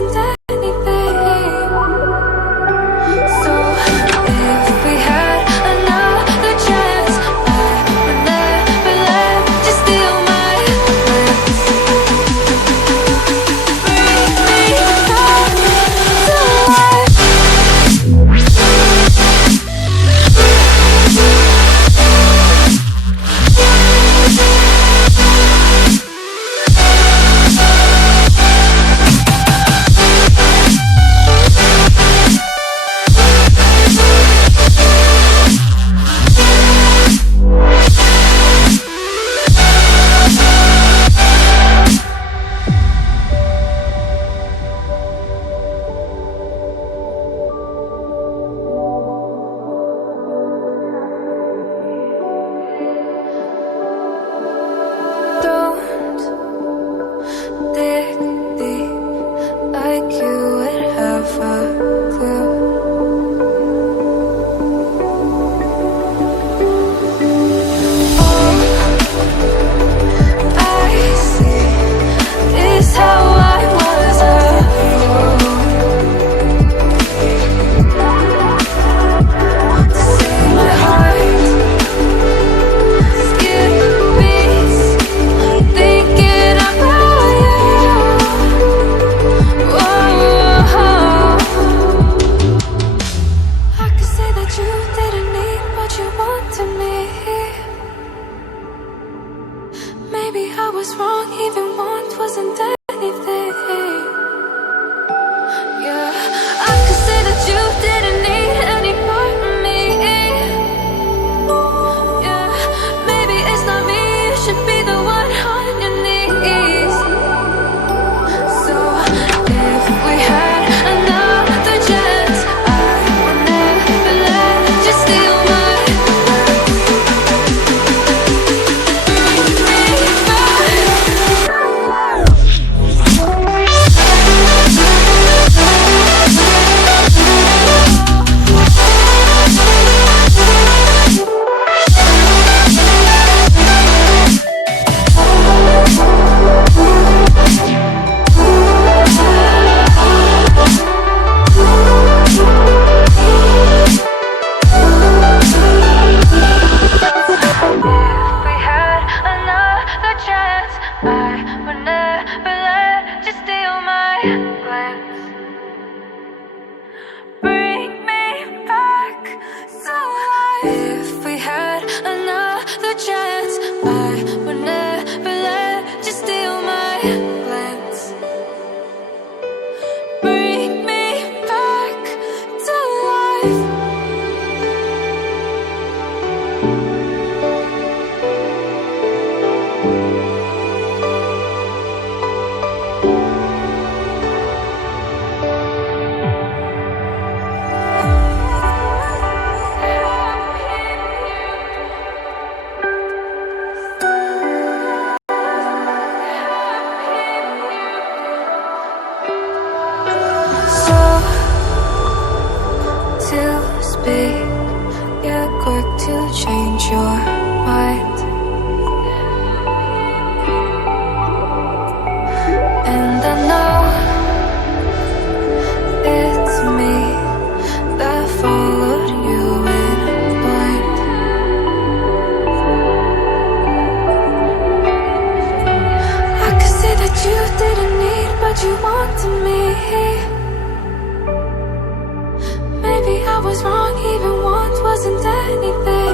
wasn't anything. So if we had another chance, I would never let you steal my glance. Bring me back to life. Don't dig deep like you would have a clue. All I see is how I was a fool to see my heart skip beats thinking about you. Whoa. I could say that you didn't need what you wanted me. Maybe I was wrong, even want wasn't anything. Yeah, I could say that you didn't need any part of me. Yeah, maybe it's not me, you should be the one on your knees. So if we had another chance, I would never let you steal my glance. Bring me If we had another chance, I would never let you steal my glance. Bring me back to life. If we had another chance, I would never let you steal my glance. Bring me back to life. So to speak, you're quick to change your mind. And I know it's me that followed you in blind. I could say that you didn't need what you wanted me. Maybe I was wrong, even want wasn't anything.